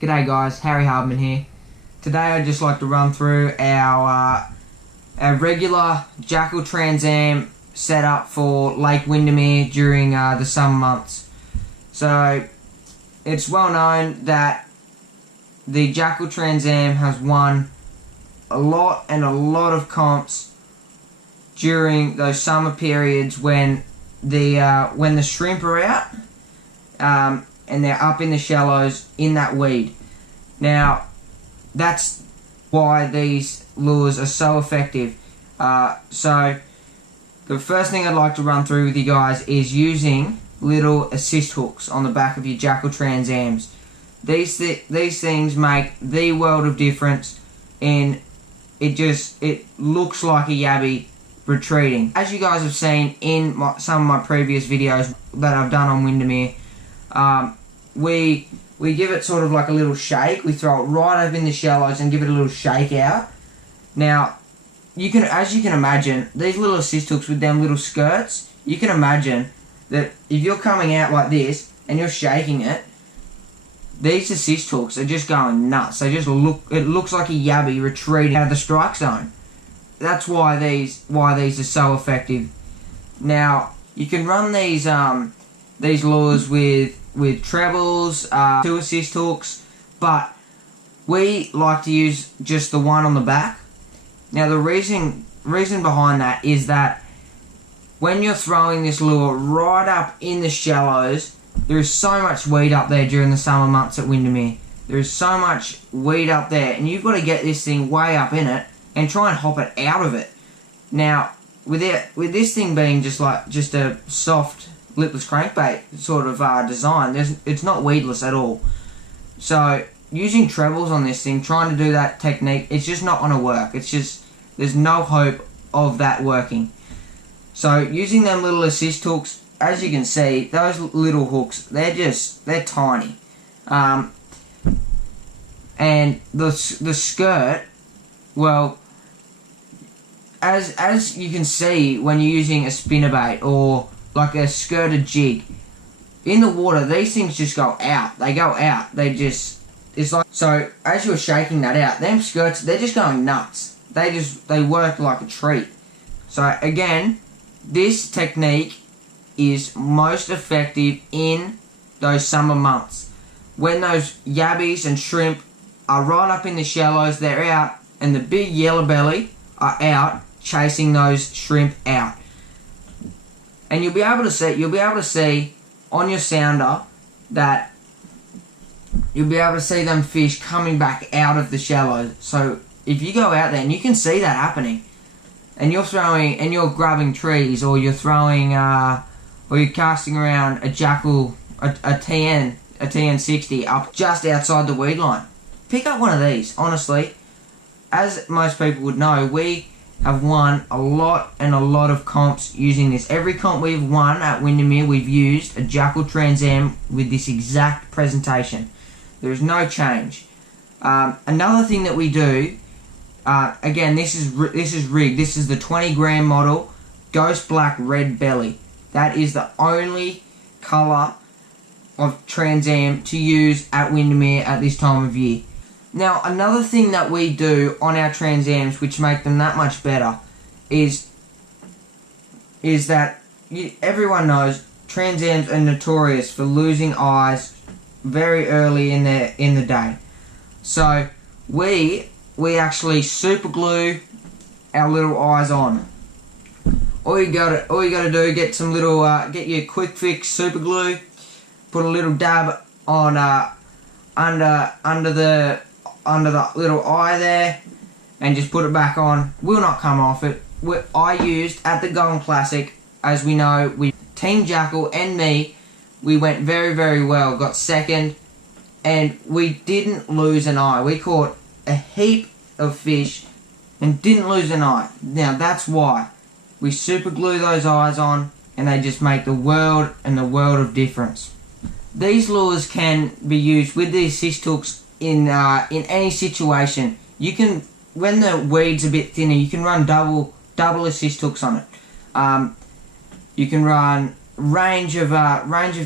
G'day guys, Hardman here. Today I'd just like to run through our regular Jackall Transam setup for Lake Windermere during the summer months. So it's well known that the Jackall Transam has won a lot of comps during those summer periods when the shrimp are out and they're up in the shallows in that weed. Now that's why these lures are so effective. So the first thing I'd like to run through with you guys is using little assist hooks on the back of your Jackall Transams. These things make the world of difference in it looks like a yabby retreating. As you guys have seen in some of my previous videos that I've done on Windermere, we give it sort of like a little shake. We throw it right up in the shallows and give it a little shake out. Now, as you can imagine, these little assist hooks with them little skirts, you can imagine that if you're coming out like this and you're shaking it, these assist hooks are just going nuts. It looks like a yabby retreating out of the strike zone. That's why these are so effective. Now, you can run these lures with trebles, 2 assist hooks, but we like to use just the one on the back. Now the reason behind that is that when you're throwing this lure right up in the shallows, there is so much weed up there during the summer months at Windermere. There is so much weed up there, and you've got to get this thing way up in it and try and hop it out of it. Now, with this thing being just a soft lipless crankbait sort of design, it's not weedless at all. So using trebles on this thing, trying to do that technique, it's just not going to work. There's no hope of that working. So using them little assist hooks, as you can see, those little hooks, they're tiny. And the skirt, well, as you can see when you're using a spinnerbait or like a skirted jig, in the water these things just go out. They go out. It's like, so as you're shaking that out, them skirts, they're just going nuts. They work like a treat. So again, this technique is most effective in those summer months when those yabbies and shrimp are right up in the shallows, they're out, and the big yellow belly are out chasing those shrimp out. And you'll be able to see on your sounder that you'll be able to see them fish coming back out of the shallows. So if you go out there and you can see that happening, and you're grabbing trees, or you're throwing or you're casting around a Jackall, a TN60 up just outside the weed line, pick up one of these. Honestly, as most people would know, we have won a lot of comps using this. Every comp we've won at Windermere, we've used a Jackall Transam with this exact presentation. There is no change. Another thing that we do, again, this is rigged. This is the 20 gram model, Ghost Black Red Belly. That is the only colour of Transam to use at Windermere at this time of year. Now, another thing that we do on our Transams, which make them that much better, is that everyone knows Transams are notorious for losing eyes very early in the day. So we actually super glue our little eyes on. All you gotta do, get some little get your quick fix super glue, put a little dab on under the little eye there, and just put it back on. Will not come off it. I used at the Golden Classic, as we know, Team Jackall and me, we went very well, got second, and we didn't lose an eye. We caught a heap of fish and didn't lose an eye. Now that's why we super glue those eyes on, and they just make the world of difference. These lures can be used with the assist hooks in any situation. You can, when the weed's a bit thinner, you can run double assist hooks on it. You can run range of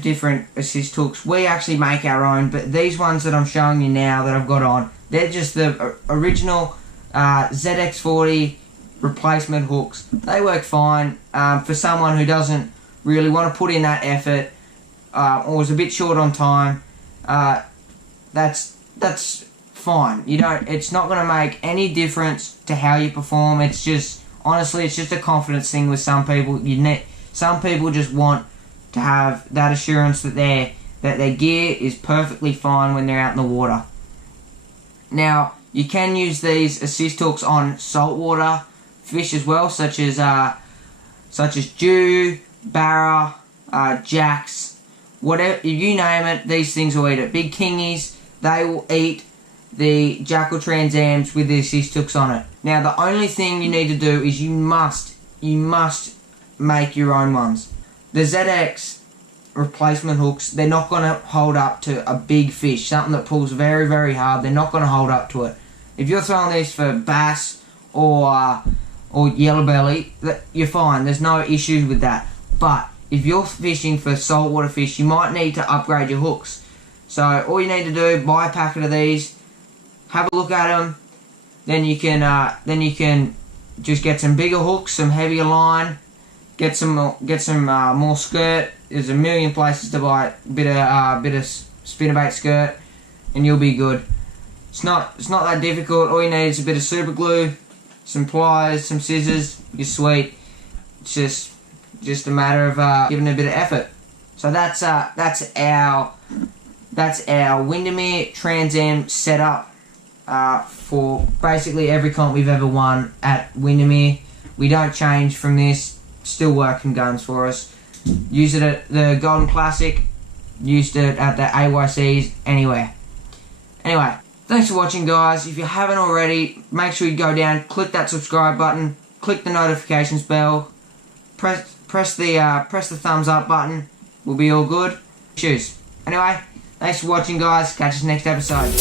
different assist hooks. We actually make our own, but these ones that I'm showing you now that I've got on, they're just the original ZX40 replacement hooks. They work fine for someone who doesn't really want to put in that effort or is a bit short on time. That's fine. It's not going to make any difference to how you perform. It's just, honestly, it's just a confidence thing with some people. Some people just want to have that assurance that their gear is perfectly fine when they're out in the water. Now, you can use these assist hooks on saltwater fish as well, such as jew, barra, jacks, whatever you name it. These things will eat it. Big kingies, they will eat the Jackall Transams with the assist hooks on it. Now, the only thing you need to do is you must make your own ones. The ZX replacement hooks, they're not going to hold up to a big fish, something that pulls very, very hard. They're not going to hold up to it. If you're throwing these for bass or yellowbelly, you're fine. There's no issues with that. But if you're fishing for saltwater fish, you might need to upgrade your hooks. So all you need to do, buy a packet of these, have a look at them, then you can just get some bigger hooks, some heavier line, get some more skirt. There's a million places to buy a bit of spinnerbait skirt, and you'll be good. It's not that difficult. All you need is a bit of super glue, some pliers, some scissors. You're sweet. It's just a matter of giving it a bit of effort. So that's our Windermere Trans Am setup for basically every comp we've ever won at Windermere. We don't change from this. Still working guns for us. Use it at the Golden Classic. Used it at the AYCs. Anywhere. Anyway, thanks for watching, guys. If you haven't already, make sure you go down, click that subscribe button, click the notifications bell, press the thumbs up button. We'll be all good. Cheers. Anyway, thanks for watching, guys. Catch us next episode.